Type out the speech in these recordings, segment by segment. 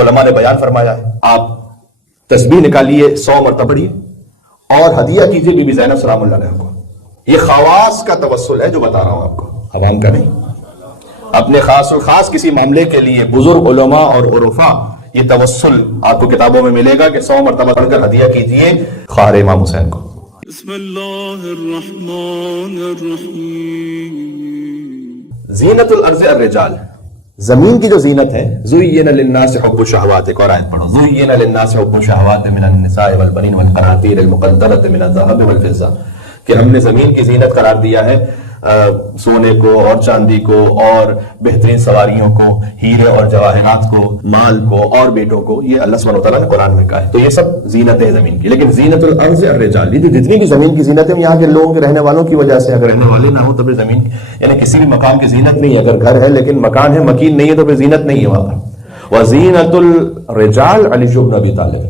علماء نے بیان فرمایا ہے، آپ تسبیح نکالیے 100 مرتبہ پڑھیے اور ہدیہ کیجیے بی بی زینب سلام اللہ علیہا کو۔ یہ خواص کا توسل ہے جو بتا رہا ہوں آپ کو، عوام کا نہیں، اپنے خاص اور خاص کسی معاملے کے لیے بزرگ علماء اور عرفاء یہ توسل آپ کو کتابوں میں ملے گا کہ 100 مرتبہ پڑھ کر ہدیہ کیجیے خواہر امام حسین کو۔ بسم اللہ الرحمن الرحیم۔ زینت الارض الرجال، زمین کی جو زینت ہے، زین للناس حب الشہوات، ایک اور آیت پڑھو، زین للناس حب الشہوات من النساء والبنین والقناطیر المقنطرۃ من الذهب والفضہ، کہ ہم نے زمین کی زینت قرار دیا ہے سونے کو اور چاندی کو اور بہترین سواریوں کو، ہیرے اور جواہرات کو، مال کو اور بیٹوں کو، یہ اللہ سبحانہ وتعالیٰ نے قرآن میں کہا ہے۔ تو یہ سب زینت ہے زمین کی، لیکن زینت الارض الرجال، یہ جتنی بھی زمین کی زینت ہے یہاں کے لوگوں کے رہنے والوں کی وجہ سے، اگر رہنے والے نہ ہو تو پھر زمین یعنی کسی بھی مقام کی زینت نہیں ہے، اگر گھر ہے لیکن مکان ہے مکین نہیں ہے تو پھر زینت نہیں ہے وہاں پر۔ وزینت الرجال علی بن ابی طالب،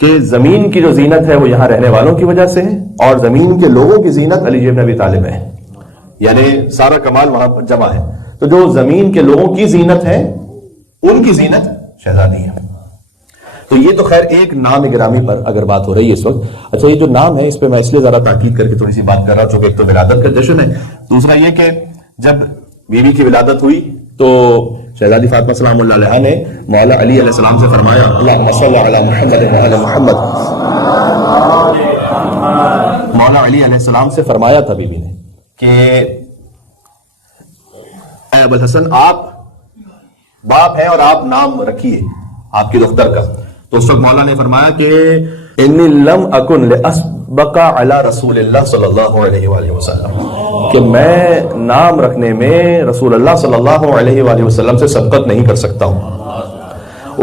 کہ زمین کی جو زینت ہے وہ یہاں رہنے والوں کی وجہ سے ہے اور زمین کے لوگوں کی زینت علی بن ابی طالب ہے، یعنی سارا کمال وہاں پر جمع ہے۔ تو جو زمین کے لوگوں کی زینت ہے ان کی زینت شہزادی ہے۔ تو یہ تو خیر ایک نام گرامی پر اگر بات ہو رہی ہے اس وقت۔ اچھا، یہ جو نام ہے اس پہ میں اس لیے ذرا تاکید کر کے تھوڑی سی بات کر رہا ہوں چونکہ ایک تو ولادت کا جشن ہے، دوسرا یہ کہ جب بیوی کی ولادت ہوئی تو شہزادی فاطمہ سلام اللہ علیہا نے مولا علی علیہ السلام سے فرمایا اللہم صلی علی محمد وعلی محمد، مولا علی علیہ السلام سے فرمایا تھا بیوی نے کہ اے ابو الحسن آپ باپ ہیں اور آپ نام رکھیے آپ کی دختر کا۔ تو اس وقت مولا نے فرمایا کہ انی لم اکن لاسبق علی رسول اللہ صلی اللہ علیہ وآلہ وسلم، کہ میں نام رکھنے میں رسول اللہ صلی اللہ علیہ وآلہ وسلم سے سبقت نہیں کر سکتا ہوں۔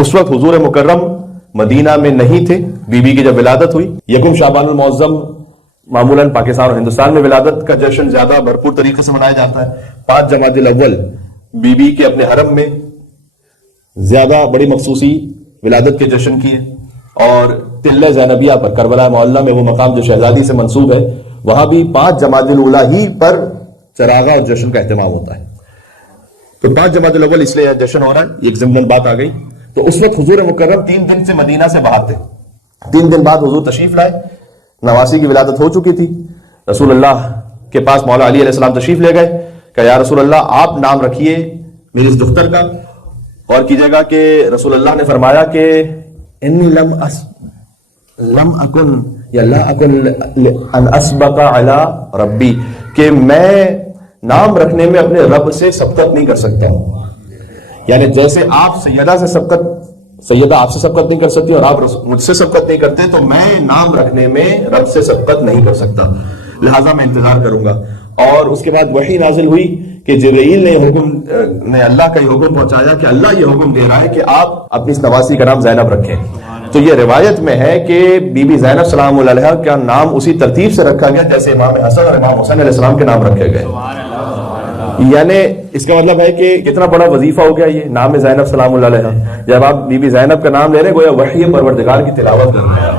اس وقت حضور مکرم مدینہ میں نہیں تھے، بی بی کی جب ولادت ہوئی، یکم شعبان المعظم معمولاً پاکستان اور ہندوستان میں ولادت کا جشن زیادہ بھرپور طریقے سے منایا جاتا ہے۔ 5 جمادی الاول بی بی کے اپنے حرم میں زیادہ بڑی مخصوصی ولادت کے جشن کی ہے، اور تلہ زینبیہ پر کربلا معلیٰ میں وہ مقام جو شہزادی سے منسوب ہے وہاں بھی 5 جمادی الاولیٰ ہی پر چراغاں اور جشن کا اہتمام ہوتا ہے۔ تو 5 جمادی الاول اس لیے جشن ہو رہا ہے، یہ ایک ضمن بات آ گئی۔ تو اس وقت حضور مکرم 3 دن سے مدینہ سے باہر تھے، 3 دن بعد حضور تشریف لائے، نواسی کی ولادت ہو چکی تھی، رسول اللہ کے پاس مولا علی علیہ السلام تشریف لے گئے کہ یا رسول اللہ آپ نام رکھیے میری اس دختر کا، اور کی جگہ کہ رسول اللہ نے فرمایا کہ انی لم اکن یا لا اکن ان اسبق علی ربی، کہ میں نام رکھنے میں اپنے رب سے سبقت نہیں کر سکتا ہوں، یعنی جیسے آپ سیدہ آپ سے سبقت نہیں کر سکتی اور آپ مجھ سے سبقت نہیں کرتے، تو میں نام رکھنے میں رب سے سبقت نہیں کر سکتا، لہذا میں انتظار کروں گا۔ اور اس کے بعد وحی نازل ہوئی کہ جبرائیل نے اللہ کا یہ حکم پہنچایا کہ اللہ یہ حکم دے رہا ہے کہ آپ اپنی اس نواسی کا نام زینب رکھیں۔ تو یہ روایت میں ہے کہ بی بی زینب سلام اللہ علیہا کا نام اسی ترتیب سے رکھا گیا جیسے امام حسن اور امام حسین علیہ السلام کے نام رکھے گئے، یعنی اس کا مطلب ہے کہ کتنا بڑا وظیفہ ہو گیا یہ نام زینب سلام اللہ علیہا۔ جب آپ بی بی زینب کا نام لے رہے ہیں گویا وحی پروردگار کی تلاوت کر رہے ہیں،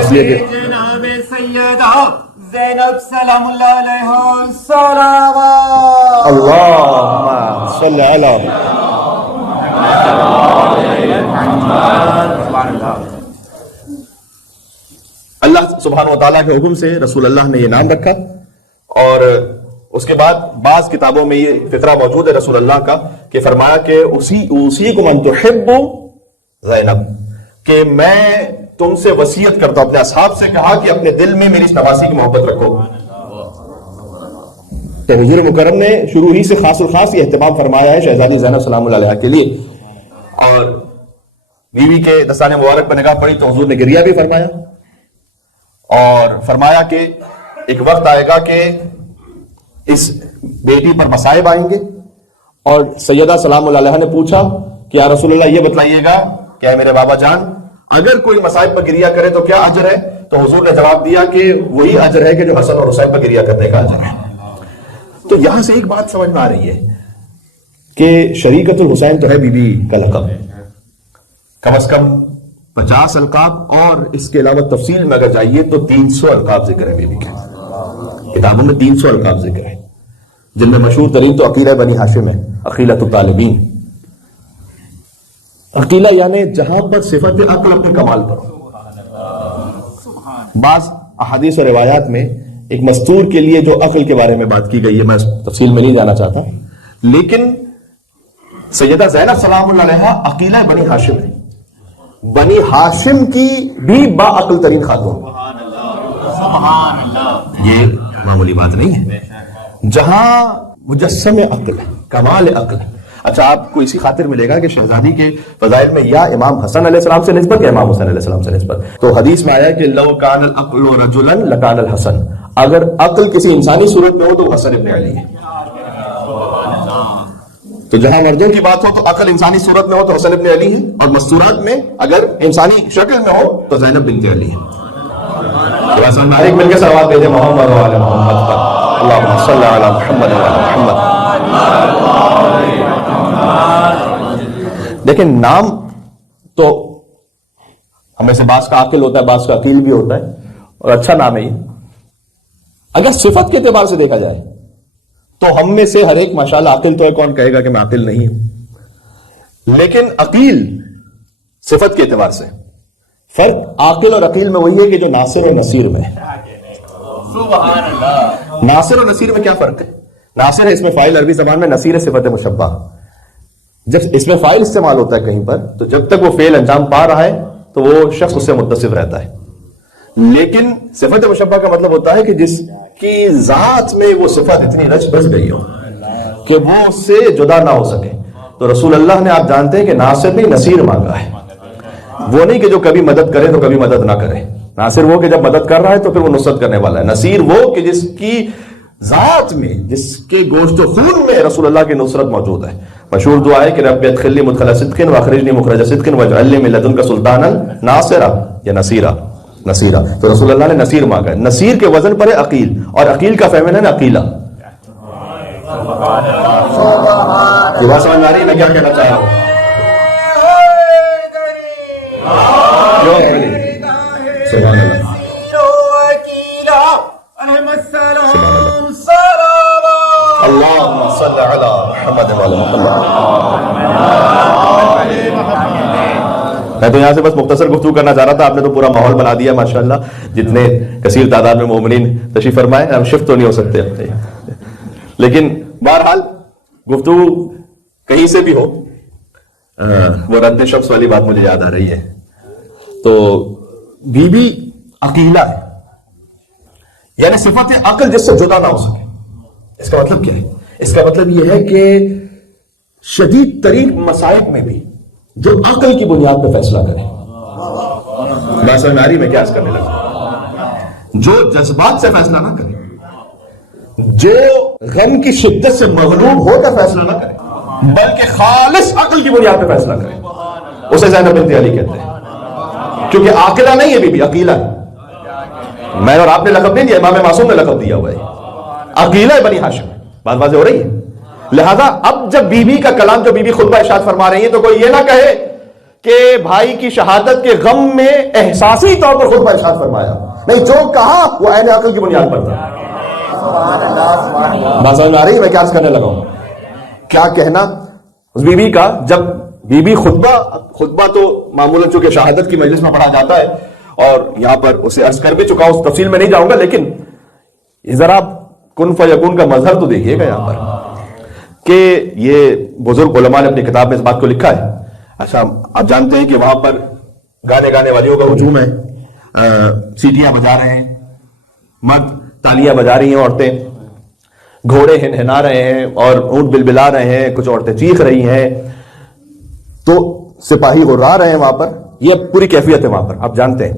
اس لیے کہ جناب سیدہ زینب سلام اللہ علیہ صلوات اللہم صلی علی اللہ سبحانہ وتعالیٰ کے حکم سے رسول اللہ نے یہ نام رکھا۔ اور اس کے بعد بعض کتابوں میں یہ فقرہ موجود ہے رسول اللہ کا کہ فرمایا کہ اسی کو من تحب زینب، کہ میں تم سے وصیت کرتا ہوں، اپنے اصحاب سے کہا کہ اپنے دل میں میری اس نواسی کی محبت رکھو۔ تو حضور مکرم نے شروع ہی سے خاص الخاص یہ اہتمام فرمایا ہے شہزادی زینب سلام اللہ علیہا کے لیے۔ اور بیوی کے دستان مبارک پر نگاہ پڑی تو حضور نے گریہ بھی فرمایا اور فرمایا کہ ایک وقت آئے گا کہ اس بیٹی پر مصائب آئیں گے۔ اور سیدہ سلام اللہ علیہا نے پوچھا کہ یا رسول اللہ یہ بتلائیے گا کہ اے میرے بابا جان اگر کوئی مصائب پر گریہ کرے تو کیا اجر ہے؟ تو حضور نے جواب دیا کہ وہی اجر ہے کہ جو حسن اور حسین پر گریہ کرنے کا اجر ہے۔ تو یہاں سے ایک بات سمجھ میں آ رہی ہے کہ شریکت الحسین تو ہے بی بی کا لقب، کم از کم 50 القاب، اور اس کے علاوہ تفصیل میں اگر جائیے تو 300 القاب ذکر ہے بی بی کے، کتابوں میں 300 القاب ذکر ہے، جن میں مشہور ترین تو عقیلہ بنی ہاشم ہے، عقیلۃ الطالبین۔ عقیلہ یعنی جہاں پر صفت عقل اپنے کمال پر ہو. بعض احادیث اور روایات میں ایک مستور کے لیے جو عقل کے بارے میں بات کی گئی ہے، میں اس تفصیل میں نہیں جانا چاہتا، لیکن سیدہ زینب سلام اللہ علیہا عقیلہ بنی ہاشم ہے، بنی ہاشم کی بھی با عقل ترین خاتون. یہ معمولی بات نہیں ہے. جہاں مجسم عقل ہے، کمال عقل ہے. اچھا، آپ کو اسی خاطر ملے گا کہ شہزادی کے فضائل میں یا امام حسن علیہ السلام سے نسبت یا امام حسین علیہ السلام سے نسبت. تو حدیث میں آیا کہ لو کان العقل رجلا لکان الحسن، اگر عقل کسی انسانی صورت میں ہو تو حسن ابن علی ہے. تو جہاں مردوں کی بات ہو تو عقل انسانی صورت میں ہو تو حسن ابن علی ہے، اور مستورات میں اگر انسانی شکل میں ہو تو زینب بنت علی ہے. ایک مل کے صلوات بھیجے محمد و آل محمد پر. اللہم صلی علی محمد و آل محمد. دیکھیں، نام تو ہمیں سے بعض کا عاقل ہوتا ہے، بعض کا عقیل بھی ہوتا ہے، اور اچھا نام ہے یہ. اگر صفت کے اعتبار سے دیکھا جائے تو ہم میں سے ہر ایک ماشاءاللہ عاقل تو ہے، کون کہے گا کہ میں عاقل نہیں ہوں. لیکن عقیل صفت کے اعتبار سے فرق عاقل اور عقیل میں وہی ہے کہ جو ناصر اور نصیر میں ہے. ناصر اور نصیر میں کیا فرق ہے؟ ناصر ہے اس میں فاعل عربی زبان میں، نصیر ہے صفت مشبہ. جب اس میں فاعل استعمال ہوتا ہے کہیں پر تو جب تک وہ فعل انجام پا رہا ہے تو وہ شخص اس سے متصف رہتا ہے. لیکن صفت مشبہ کا مطلب ہوتا ہے کہ جس کی ذات میں وہ صفت اتنی رچ بس گئی ہو کہ وہ اس سے جدا نہ ہو سکے. تو رسول اللہ نے، آپ جانتے ہیں کہ ناصر نہیں نصیر مانگا ہے. وہ نہیں کہ جو کبھی مدد کرے تو کبھی مدد نہ کرے. ناصر وہ کہ جب مدد کر رہا ہے تو پھر وہ نصرت کرنے والا ہے. نصیر وہ کہ جس کی ذات میں، جس کے گوشت و خون میں رسول اللہ کی نصرت موجود ہے. مشہور دعا ہے کہ رب ادخلنی مدخل صدق واخرجنی مخرج صدق واجعل لي من لدنك سلطانا ناصرا یا نصیرا. تو رسول اللہ نے نصیر مانگا ہے. نصیر کے وزن پر ہے عقیل، اور عقیل کا فیمنن ہے عقیلہ. یہ بات سمجھ آ رہی ہے میں کیا کہنا چاہ رہا ہوں؟ سبحان اللہ. اللہم صلی علی محمد و آل محمد. میں تو یہاں سے بس مختصر گفتگو کرنا چاہ رہا تھا، آپ نے تو پورا ماحول بنا دیا ماشاءاللہ. جتنے کثیر تعداد میں مومنین تشریف فرمائے، ہم شفٹ تو نہیں ہو سکتے، لیکن بہرحال گفتگو کہیں سے بھی ہو، وہ رد شخص والی بات مجھے یاد آ رہی ہے. تو بی بی عقیلہ ہے، یعنی صفت عقل جس سے جدا نہ ہو سکے. اس کا مطلب کیا ہے؟ اس کا مطلب یہ ہے کہ شدید ترین مصائب میں بھی جو عقل کی بنیاد پہ فیصلہ کرے. باسا ناری میں کیا کرنے لگا، جو جذبات سے فیصلہ نہ کرے، جو غم کی شدت سے مغلوب ہو کر فیصلہ نہ کرے، بلکہ خالص عقل کی بنیاد پہ فیصلہ کرے، اسے زینب بنت علی کہتے ہیں. کیونکہ عاقلہ نہیں ہے بی بی، عقیلہ ہے. میں اور آپ نے لقب نہیں دیا، امام معصوم نے لقب دیا ہوا ہے. عقیلہ بنی ہاشم. بات واضح ہو رہی ہے؟ لہذا اب جب بی بی کا کلام، جو بی بی خطبہ ارشاد فرما رہی ہیں، تو کوئی یہ نہ کہے کہ بھائی کی شہادت کے غم میں احساسی طور پر خطبہ ارشاد فرمایا. نہیں، جو کہا وہ عین عقل کی بنیاد پر تھا. بات سمجھ میں آ رہی ہے میں کیا عرض کرنے لگا ہوں؟ کیا کہنا اس بی بی کا. جب بی بی خطبہ تو معمولاً چونکہ شہادت کی مجلس میں پڑھا جاتا ہے، اور یہاں پر اسے عرض کر بھی چکا ہوں، اس تفصیل میں نہیں جاؤں گا، لیکن ذرا کن فیکون کا مظہر تو دیکھیے گا یہاں پر کہ یہ بزرگ علماء نے اپنی کتاب میں اس بات کو لکھا ہے. اچھا، آپ جانتے ہیں کہ وہاں پر گانے والیوں کا ہجوم ہے، سیٹیاں بجا رہے ہیں مرد، تالیاں بجا رہی ہیں عورتیں، گھوڑے ہنہنا رہے ہیں اور اونٹ بلبلا رہے ہیں، کچھ عورتیں چیخ رہی ہیں، تو سپاہی غرا رہے ہیں وہاں پر. یہ پوری کیفیت ہے وہاں پر، آپ جانتے ہیں.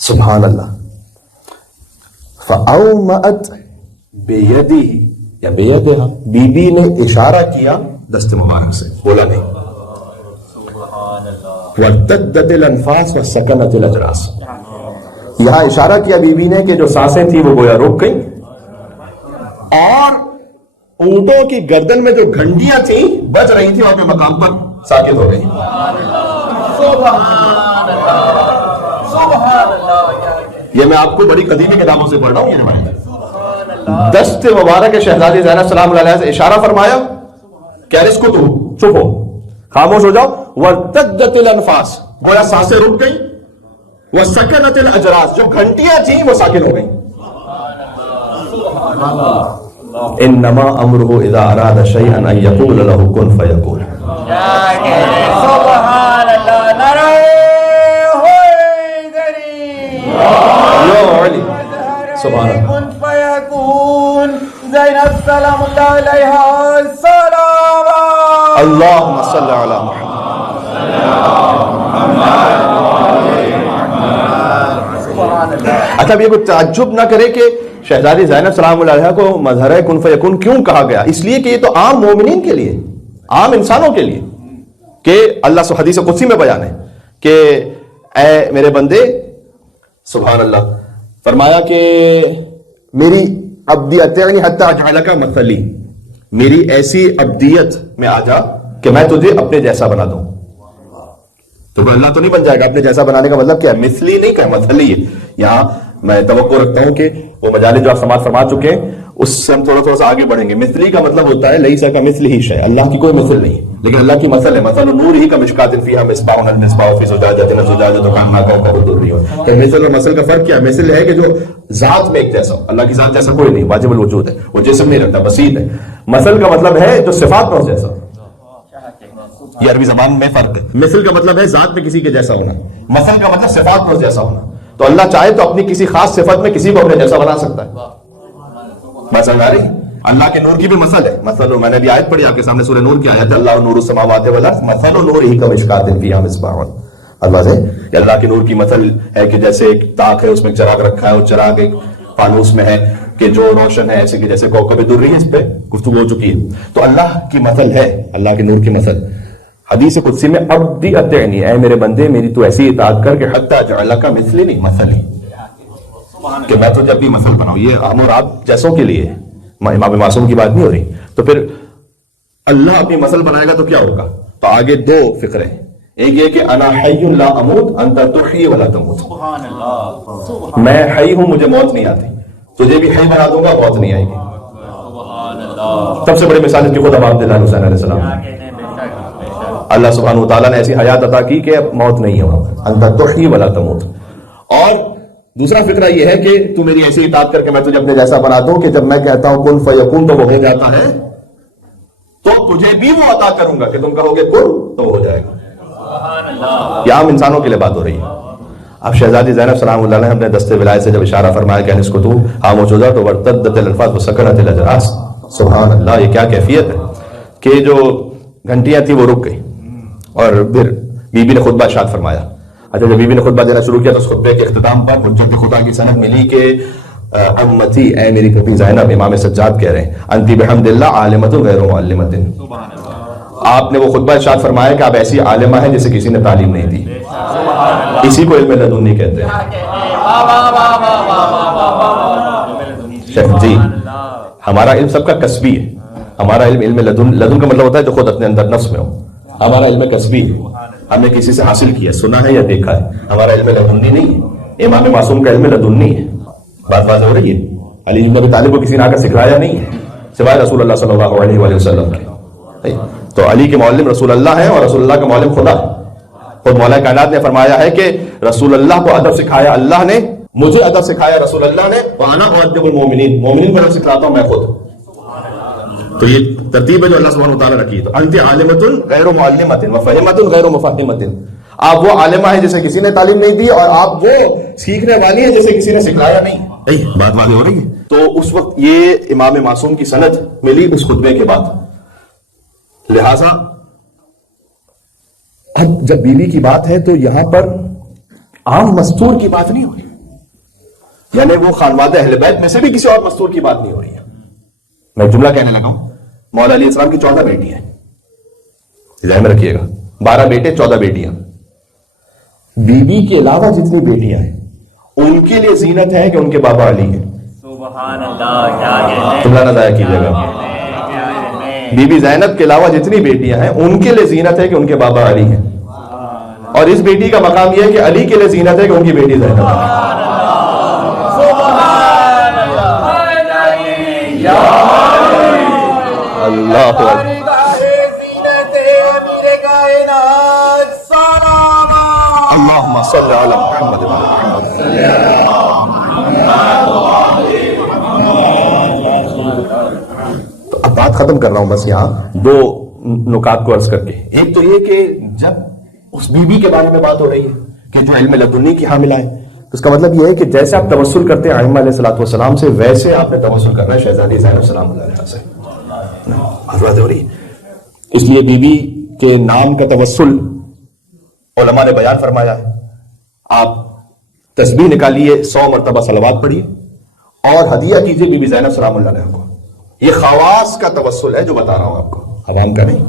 سبحان اللہ. فَأَوْمَأَتْ بِيَدِهِ یا بِيَدِهَا، بی بی نے اشارہ کیا دست مبارک سے، بولا نہیں. وَارْتَدَّتِ الْأَنْفَاسُ وَسَكَنَتِ الْأَجْرَاسُ، یہاں اشارہ کیا بی بی نے کہ جو سانسیں تھی وہ گویا رک گئیں، اور اونٹوں کی گردن میں جو گھنٹیاں تھیں بج رہی تھی، وہاں پہ مقام پر ساکت ہو گئی. یہ میں آپ کو بڑی قدیمی کتابوں سے پڑھ رہا ہوں. یہ روایت دست مبارک شہزادی زینب سلام اللہ علیہ سے اشارہ فرمایا کہ اسکتو، چپ ہو، خاموش ہو جاؤ. وارتدت الانفاس، گویا سانسیں رک گئی. وسکنت الاجراس، جو گھنٹیاں تھیں وہ ساکن ہو گئیں. انما امره اذا اراد شيئا ان يقول له كن فيكون. سبحان اللہ، نعرہ حیدری، یا علی سبحان اللہ. کن فیکون. زینب سلام اللہ علیہا صلوات. اللهم صل علی محمد. اچھا اب یہ کوئی تعجب نہ کرے کہ شہزادی زینب سلام اللہ علیہا کو مظہر کن فیکون کیوں کہا گیا؟ اس لیے کہ یہ تو عام مومنین کے لیے، عام انسانوں کے لیے، کہ اللہ سے حدیث قدسی میں بیان ہے کہ اے میرے بندے، سبحان اللہ، فرمایا کہ میری عبدیت حتی اجعلک مثلی، میری ایسی عبدیت میں آ جا کہ میں تجھے اپنے جیسا بنا دوں. تو اللہ تو نہیں بن جائے گا. اپنے جیسا بنانے کا مطلب کیا ہے؟ مثلی نہیں کہ مثلی ہے. یہاں میں توقع رکھتا ہوں کہ وہ مجالس جو آپ سماعت فرما چکے ہیں اس سے ہم تھوڑا سا آگے بڑھیں گے. مثلی کا مطلب ہوتا ہے لیسا کا مثل ہی شیء، اللہ کی کوئی مثل نہیں، لیکن اللہ کی مثل ہے. مثل نور ہی کا مشکات فیہا مصباح، المصباح فی زجاجۃ، الزجاجۃ کانہا کوکب درری. تو مثل اور مثل کا فرق کیا ہے؟ مثل ہے کہ جو ذات میں ایک جیسا، اللہ کی ذات جیسا کوئی نہیں، واجب الوجود ہے، وہ جسم نہیں رکھتا، بسیط ہے. مثل کا مطلب ہے جو صفات میں اس جیسا. یہ عربی زبان میں فرق ہے. مثل کا مطلب ہے ذات میں کسی کے جیسا ہونا، مثل کا مطلب صفات میں اس جیسا ہونا. تو اللہ چاہے تو اپنی کسی خاص صفت میں کسی کو اپنے جیسا بنا سکتا ہے. مثل آ رہی، اللہ کے نور کی بھی مثل ہے. مثل، میں نے بھی آیت پڑھی آپ کے سامنے، سورہ نور کی آیت ہے، اللہ نور السماوات والارض مثل نورہ کمشکاۃ فیہا مصباح. اللہ سے کہ اللہ کے نور کی مثل ہے کہ جیسے ایک طاق ہے، اس میں ایک چراغ رکھا ہے، اور چراغ ایک فانوس میں ہے کہ جو روشن ہے، ایسے کہ جیسے کوکب درری ہے. اس پہ گفتگو ہو چکی ہے. تو اللہ کی مثل ہے، اللہ کے نور کی مثل. حدیث قدسی میں عبدی اطیعنی، اے میرے بندے میری تو ایسی اطاعت کر کہ حتی اجعلک مثلی، نہیں مثلی، کہ میں تجھے اپنی مثل بناؤں. یہ ہم اور آپ جیسوں کے لیے، امام معصوم کی بات نہیں ہو رہی. تو پھر اللہ اپنی مثل بنائے گا تو کیا ہوگا؟ تو آگے دو فقرے، ایک یہ کہ انا حی لا اموت انت تحیی ولا تموت، میں حی ہوں مجھے موت نہیں آتی، تجھے بھی حی بنا دوں گا، موت نہیں آئے گی. سب سے بڑی مثال اس کی خود امام دلال حسین علیہ السلام. اللہ سبحانہ وتعالیٰ نے ایسی حیات عطا کی کہ موت نہیں ہو، انت تحیی ولا تموت. اور دوسرا فقرہ یہ ہے کہ تو میری ایسی اطاعت کر کے میں تجھے اپنے جیسا بنا دوں کہ جب میں کہتا ہوں کن فیکون تو وہ ہو جاتا ہے، تو تجھے بھی وہ عطا کروں گا کہ تم کہو گے کن تو ہو جائے گا. یہ عام انسانوں کے لیے بات ہو رہی ہے. اب شہزادی زینب سلام اللہ علیہ نے اپنے دستے ولایت سے جب اشارہ فرمایا کہ اس کو تو خاموش ہو جا، تو ورتدت الانفاس وسکنت الاجراس. سبحان اللہ، یہ کیا کیفیت ہے کہ جو گھنٹیاں تھیں وہ رک گئی. اور پھر بی بی نے خطبہ ارشاد فرمایا. اچھا جب بی بی نے خطبہ دینا شروع کیا تو اس خطبے کے اختتام پر حجت خدا کی سند ملی کہ امتی، اے میری پھوپھی زینب، امام سجاد کہہ رہے ہیں، انتی بحمد اللہ عالمۃ غیر معلمۃ. آپ نے وہ خطبہ ارشاد فرمایا کہ آپ ایسی عالمہ ہیں جسے کسی نے تعلیم نہیں دی. اسی کو علم لدنی کہتے ہیں. شیخ جی، ہمارا علم سب کا کسبی ہے. ہمارا علم لدن کا مطلب ہوتا ہے جو خود اپنے اندر نفس میں ہو. ہمارا علم کسبی، ہم نے کسی سے حاصل کیا، سنا ہے یا دیکھا ہے. ہمارا علم لدنی نہیں ہے. امام معصوم کا علم لدنی ہے. بات واضح ہو رہی ہے. علی بن ابی طالب کو کسی نے آ کر سکھلایا نہیں ہے سوائے رسول اللہ صلی اللہ علیہ وآلہ وسلم کے. تو علی کے معلم رسول اللہ ہیں اور رسول اللہ کا معلم خدا. خود مولا کائنات نے فرمایا ہے کہ رسول اللہ کو ادب سکھایا اللہ نے، مجھے ادب سکھایا رسول اللہ نے، وانا اؤدب المؤمنین، مومنین کو ادب سکھلاتا ہوں میں خود. تو یہ ترتیب ہے جو اللہ سبحانہ وتعالیٰ رکھی ہے. تو انت عالمۃ غیر معلمۃ وفہمۃ غیر مفہمۃ. آپ وہ عالمہ ہیں جسے کسی نے تعلیم نہیں دی، اور آپ وہ سیکھنے والی ہیں جسے کسی نے سکھلایا نہیں. بات واضح ہو رہی ہے. تو اس وقت یہ امام معصوم کی سند ملی اس خطبے کے بعد. لہذا اب جب بیوی کی بات ہے تو یہاں پر عام مستور کی بات نہیں ہو رہی، یعنی وہ خانوادہ اہل بیت میں سے بھی کسی اور مستور کی بات نہیں ہو رہی ہے. میں جملہ کہنے لگا ہوں، مولا علیہ السلام کی 14 بیٹی ہیں، ذہن میں رکھیے گا، 12 بیٹے 14 بیٹیاں. بیوی کے علاوہ جتنی بیٹیاں ہیں ان کے لیے زینت ہے کہ ان کے بابا علی ہیں. سبحان اللہ، جملہ نہ ضائع کیجیے گا. بی بی زینب کے علاوہ جتنی بیٹیاں ہیں ان کے لیے زینت ہے کہ ان کے بابا علی ہیں. اور اس بیٹی کا مقام یہ ہے کہ علی کے لیے زینت ہے کہ ان کی بیٹی زینب ہے. اللہ الكائنات سلاما. اللهم صل علی محمد وعلی محمد. تو اب بات ختم کر رہا ہوں بس یہاں دو نکات کو عرض کر کے. ایک تو یہ کہ جب اس بی بی کے بارے میں بات ہو رہی ہے کہ جو علم لدنی کی حاملہ ہے، تو اس کا مطلب یہ ہے کہ جیسے آپ توسل کرتے ہیں ائمہ علیہ الصلوۃ والسلام سے، ویسے آپ نے توسل کرنا ہے شہزادی زینب سلام اللہ علیہا سے. حضرت ہو رہی ہے. اس لیے بی بی کے نام کا توسل علماء نے بیان فرمایا ہے. آپ تسبیح نکالیے، 100 مرتبہ صلوات پڑھیے اور ہدیہ کیجیے بی بی زینب سلام اللہ علیہا کو. یہ خواص کا توسل ہے جو بتا رہا ہوں آپ کو، عوام کا نہیں.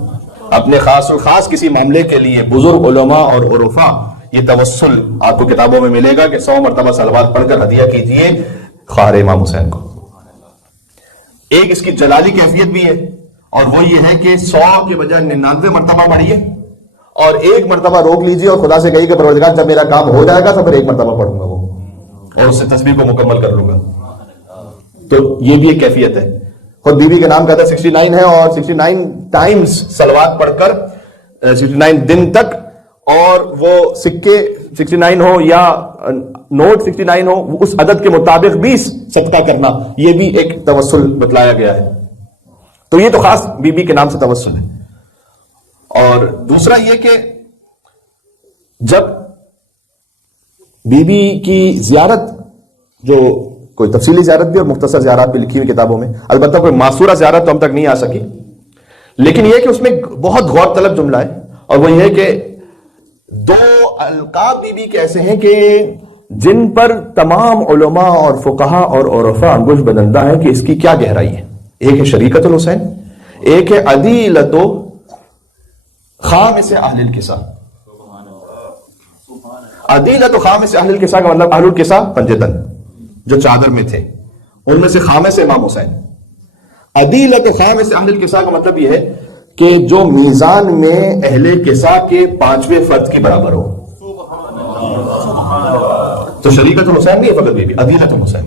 اپنے خاص الخاص کسی معاملے کے لیے بزرگ علماء اور عرفاء یہ توسل آپ کو کتابوں میں ملے گا کہ 100 مرتبہ صلوات پڑھ کر ہدیہ کیجیے خواہر امام حسین کو. ایک اس کی جلالی کیفیت بھی ہے، اور وہ یہ ہے کہ 100 کے بجائے 99 مرتبہ پڑھیے اور ایک مرتبہ روک لیجیے اور خدا سے کہیے کہ پروردگار جب میرا کام ہو جائے گا تو پھر ایک مرتبہ پڑھوں گا وہ، اور اس سے تسبیح کو مکمل کر لوں گا. تو یہ بھی ایک کیفیت ہے. خود بی بی کے نام کا عدد 69 ہے، اور 69 ٹائمز صلوات پڑھ کر 69 دن تک، اور وہ سکے 69 ہو یا نوٹ 69 ہو، اس عدد کے مطابق بھی صدقہ کرنا، یہ بھی ایک توسل بتلایا گیا ہے. تو یہ تو خاص بی بی کے نام سے توسل ہے. اور دوسرا یہ کہ جب بی بی کی زیارت، جو کوئی تفصیلی زیارت بھی اور مختصر زیارت بھی لکھی ہوئی کتابوں میں، البتہ کوئی معصورہ زیارت تو ہم تک نہیں آ سکی، لیکن یہ کہ اس میں بہت غور طلب جملہ ہے، اور وہ یہ کہ 2 القاب بی بی کے ایسے ہیں کہ جن پر تمام علماء اور فقہا اور عرفاء انگشت بدندہ ہیں کہ اس کی کیا گہرائی ہے. ایک ہے شریکت الحسین، ایک ہے عدیلۃ خامس اہل الکساء. عدیلۃ خامس اہل الکساء کا مطلب اہل الکساء پنجتن جو چادر میں تھے، ان میں سے خامس امام حسین. عدیلۃ خامس اہل الکساء کا مطلب یہ ہے کہ جو میزان میں اہل کساء کے 5ویں فرد کی برابر ہو. تو شریکت الحسین نہیں ہے فقط بی بی، عدیلۃ الحسین،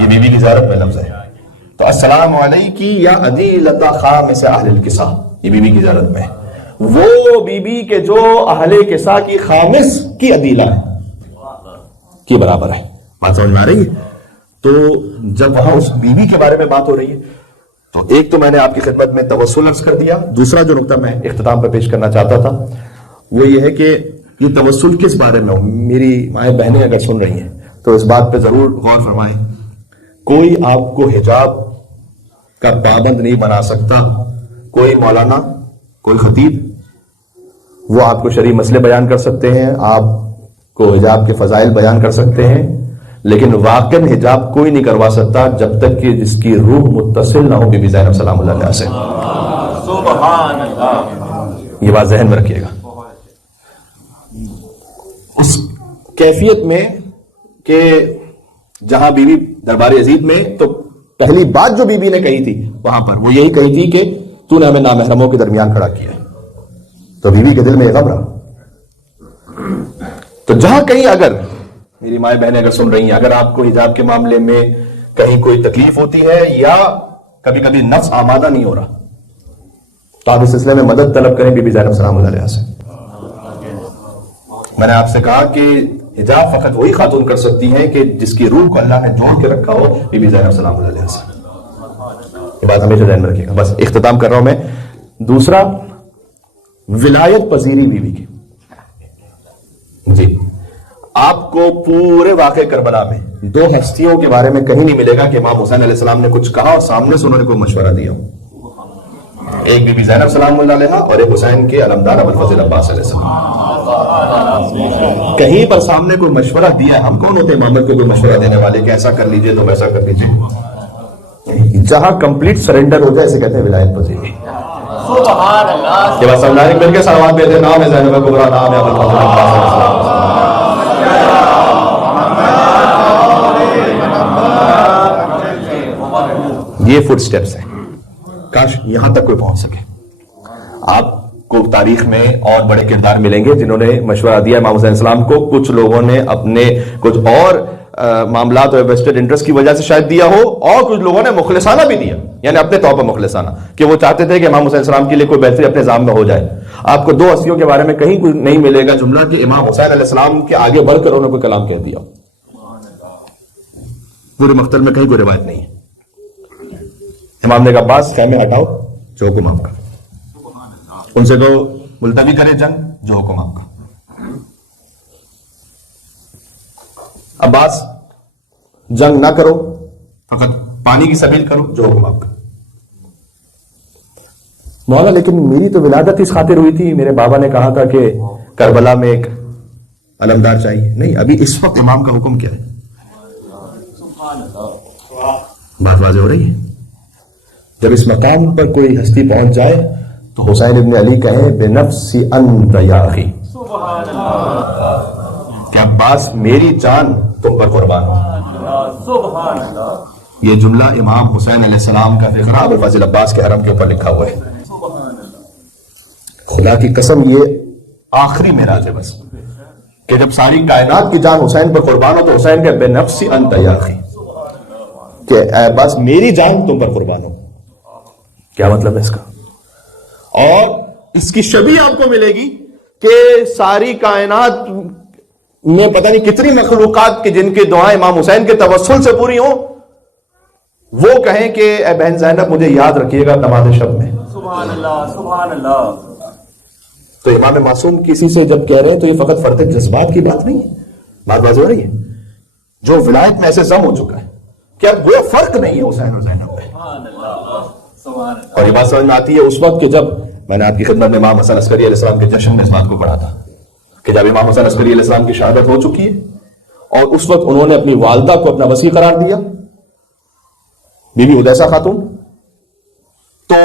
یہ بی بی کی زیارت میں لفظ ہے. تو السلام علیکی یا عدیلۃ خامس اہل الکساء، یہ بی بی کی زیارت میں ہے. وہ بی بی کے جو اہل کساء کی خامس کی عدیلہ ہے کی برابر ہے. بات سمجھ میں آ رہی ہے؟ تو جب وہاں اس بی بی کے بارے میں بات ہو رہی ہے، تو ایک تو میں نے آپ کی خدمت میں توسل عرض کر دیا. دوسرا جو نقطہ میں اختتام پہ پیش کرنا چاہتا تھا وہ یہ ہے کہ یہ توسل کس بارے میں ہو. میری مائیں بہنیں اگر سن رہی ہیں تو اس بات پہ ضرور غور فرمائیں. کوئی آپ کو حجاب کا پابند نہیں بنا سکتا. کوئی مولانا، کوئی خطیب، وہ آپ کو شرعی مسئلے بیان کر سکتے ہیں، آپ کو حجاب کے فضائل بیان کر سکتے ہیں، لیکن واقعاً حجاب کوئی نہیں کروا سکتا جب تک کہ جس کی روح متصل نہ ہو بی بی زینب سلام اللہ علیہا سے. سبحان اللہ. یہ بات ذہن میں رکھیے گا. اس کیفیت میں کہ جہاں بی بی دربار عزیز میں، تو پہلی بات جو بی بی نے کہی تھی وہاں پر وہ یہی کہی تھی کہ تو نے ہمیں نامحرموں کے درمیان کھڑا کیا ہے. تو بی بی کے دل میں یہ غم رہا. تو جہاں کہیں اگر میری مائیں بہنیں اگر سن رہی ہیں، اگر آپ کو حجاب کے معاملے میں کہیں کوئی تکلیف ہوتی ہے یا کبھی کبھی نفس آمادہ نہیں ہو رہا، تو آپ اس سلسلے میں مدد طلب کریں بی بی زینب سلام اللہ علیہا سے. میں نے آپ سے کہا کہ حجاب فقط وہی خاتون کر سکتی ہیں کہ جس کی روح کو اللہ نے جوڑ کے رکھا ہو بی بی زینب سلام اللہ علیہا سے. یہ بات ہمیشہ ذہن میں رکھیے گا. بس اختتام کر رہا ہوں میں. دوسرا، ولایت پذیری بیوی کی. جی، آپ کو پورے واقع کربلا میں 2 ہستیوں کے بارے میں کہیں نہیں ملے گا کہ امام حسین علیہ السلام نے کچھ کہا اور سامنے سے انہوں نے کوئی مشورہ دیا. ایک بی بی زینب سلام اللہ علیہا اور ایک حسین کے علمدار ابوالفضل عباس علیہ السلام. کہیں پر سامنے کوئی مشورہ دیا. ہم کون ہوتے امامت کو کوئی مشورہ دینے والے کہ ایسا کر لیجئے تو ویسا کر لیجئے. جہاں کمپلیٹ سرنڈر ہو جائے اسے کہتے ہیں ولایت پذیری. سبحان اللہ. یہ بات سمجھانے مل کے صلوات بھیجے. نام ہے زینب کبریٰ، نام ہے ابوالفضل عباس علیہ السلام. یہ فٹ سٹیپس ہیں. کاش یہاں تک کوئی پہنچ سکے. آپ کو تاریخ میں اور بڑے کردار ملیں گے جنہوں نے مشورہ دیا امام حسین السلام کو. کچھ لوگوں نے اپنے کچھ اور معاملات اور ویسٹڈ انٹرسٹ کی وجہ سے شاید دیا ہو، اور کچھ لوگوں نے مخلصانہ بھی دیا، یعنی اپنے طور پر مخلصانہ، کہ وہ چاہتے تھے کہ امام حسین السلام کے لیے کوئی بہتری اپنے نظام میں ہو جائے. آپ کو 2 ہستیوں کے بارے میں کہیں کوئی نہیں ملے گا جملہ کہ امام حسین علیہ السلام کے آگے بڑھ کر انہوں نے کوئی کلام کہہ دیا. پورے مقتل میں کہیں کوئی روایت نہیں ہے. امام نے کہا عباس خیمے ہٹاؤ، جو حکم آپ کا. ان سے تو ملتوی کرے جنگ، جو حکم آپ کا. عباس جنگ نہ کرو، فقط پانی کی سبیل کرو، جو حکم آپ کا. مولا لیکن میری تو ولادت اس خاطر ہوئی تھی، میرے بابا نے کہا تھا کہ کربلا میں ایک علمدار چاہیے. نہیں، ابھی اس وقت امام کا حکم کیا ہے؟ بات واضح ہو رہی ہے. جب اس مقام پر کوئی ہستی پہنچ جائے تو حسین ابن علی کہیں بنفسی انت یا اخی، کہ عباس میری جان تم پر قربان ہو. یہ جملہ امام حسین علیہ السلام کا فقرہ ابو الفضل عباس کے حرم کے اوپر لکھا ہوا ہے. خدا کی قسم یہ آخری معراج ہے بس، کہ جب ساری کائنات کی جان حسین پر قربان ہو تو حسین کے بے نفسی انت یا اخی، کہ اے عباس میری جان تم پر قربان ہو. کیا مطلب ہے اس کا؟ اور اس کی شبیہ آپ کو ملے گی کہ ساری کائنات میں پتہ نہیں کتنی مخلوقات کے جن کی دعائیں امام حسین کے توسل سے پوری ہوں، وہ کہیں کہ اے بہن زینب مجھے یاد رکھیے گا نماز شب میں. سبحان اللہ، سبحان اللہ. تو امام معصوم کسی سے جب کہہ رہے ہیں تو یہ فقط فرد جذبات کی بات نہیں ہے. بات واضح ہو رہی ہے. جو ولایت میں ایسے ضم ہو چکا ہے کہ اب وہ فرق نہیں ہے حسین اور زینب میں. اور یہ بات سمجھ میں آتی ہے اس وقت کہ جب میں نے آپ کی خدمت میں امام حسن عسکری علیہ السلام کے جشن میں اس بات کو پڑھا تھا کہ جب امام حسن عسکری علیہ السلام کی شہادت ہو چکی ہے اور اس وقت انہوں نے اپنی والدہ کو اپنا وصی قرار دیا، بی بی حدیثہ خاتون، تو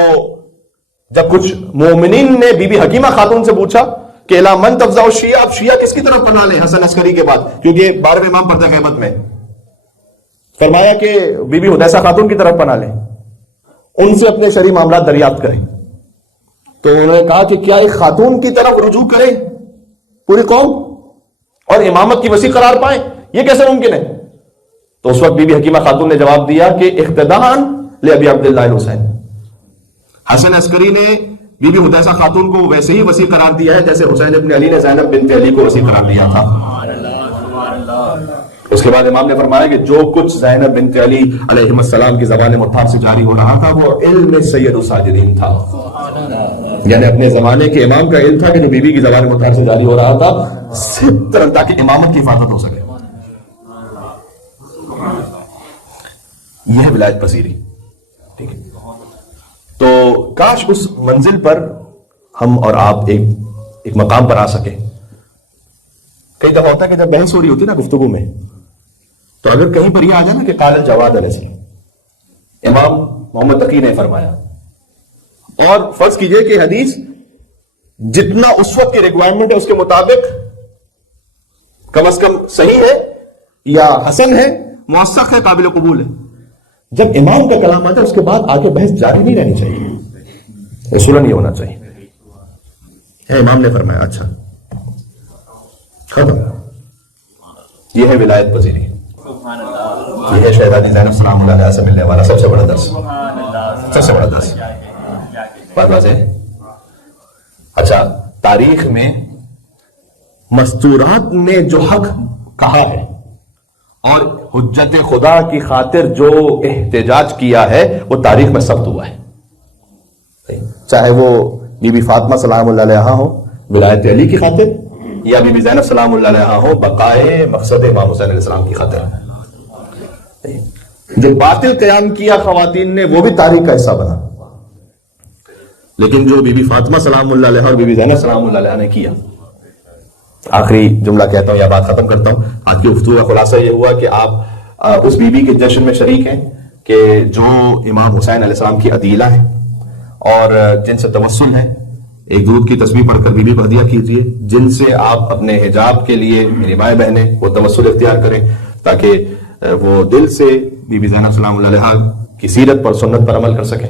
جب کچھ مومنین نے بی بی حکیمہ خاتون سے پوچھا کہ الا من تفزع الشیعہ، آپ شیعہ کس کی طرف پناہ لیں حسن عسکری کے بعد، کیونکہ 12ویں امام پردہ غیبت میں، فرمایا کہ بی بی حدیثہ خاتون کی طرف پناہ لیں، ان سے اپنے شرعی معاملات دریافت کریں. تو انہوں نے کہا کہ کیا ایک خاتون کی طرف رجوع کرے پوری قوم اور امامت کی وسیع قرار پائیں، یہ کیسے ممکن ہے؟ تو اس وقت بی بی حکیمہ خاتون نے جواب دیا کہ اقتداءً لابی عبداللہ الحسین، حسن عسکری نے بی بی حدیثہ خاتون کو ویسے ہی وسیع قرار دیا ہے جیسے حسین ابن علی نے زینب بنت علی کو وسیع قرار دیا تھا. اس کے بعد امام نے فرمایا کہ جو کچھ زینب بنت علی علیہ السلام کی زبان مطہر سے جاری ہو رہا تھا وہ علم سید الساجدین تھا، یعنی اپنے زمانے کے امام کا علم تھا کہ جو بی بی کی زبان مطہر سے جاری ہو رہا تھا صرف تاکہ امامت کی حفاظت ہو سکے. یہ ہے ولایت پذیری. ٹھیک ہے، تو کاش اس منزل پر ہم اور آپ ایک مقام پر آ سکے. کئی دفعہ ہوتا ہے کہ جب بحث ہو رہی ہوتی ہے نا گفتگو میں، تو اگر کہیں پر یہ آ جائے نا کہ قال الجواد علیہ السلام، امام محمد تقی نے فرمایا، اور فرض کیجئے کہ حدیث جتنا اس وقت کی ریکوائرمنٹ ہے اس کے مطابق کم از کم صحیح ہے یا حسن ہے، موثق ہے، قابل قبول ہے. جب امام کا کلام آتا ہے اس کے بعد آگے بحث جاری نہیں رہنی چاہیے، اصولاً یہ ہونا چاہیے. امام نے فرمایا اچھا ختم. یہ ہے ولایت پذیری، یہ ہے شہزادی زینب سلام اللہ علیہ سے ملنے والا سب سے بڑا درس، سب سے بڑا درس. بات واضح ہے. اچھا، تاریخ میں مستورات نے جو حق کہا ہے اور حجت خدا کی خاطر جو احتجاج کیا ہے وہ تاریخ میں ثبت ہوا ہے، چاہے وہ بی بی فاطمہ سلام اللہ علیہا ہو ولایت علی کی خاطر، یا بی بی زینب سلام اللہ علیہا ہو بقائے مقصد امام حسین علیہ السلام کی خاطر. جو باطل قیام کیا خواتین نے وہ بھی تاریخ کا حصہ بنا، لیکن جو بی بی فاطمہ سلام اللہ علیہا اور بی بی زینب سلام اللہ علیہا نے کیا. آخری جملہ کہتا ہوں یا بات ختم کرتا ہوں. آج کی گفتگو کا خلاصہ یہ ہوا کہ آپ اس بی بی کے جشن میں شریک ہیں کہ جو امام حسین علیہ السلام کی عدیلہ ہیں اور جن سے توسل ہے. ایک دودھ کی تسبیح پڑھ کر بی بی کو ہدیہ کیجیے، جن سے آپ اپنے حجاب کے لیے میری مائیں بہنیں وہ توسل اختیار کریں تاکہ وہ دل سے بی بی زینب سلام اللہ علیہا کی سیرت پر سنت پر عمل کر سکیں.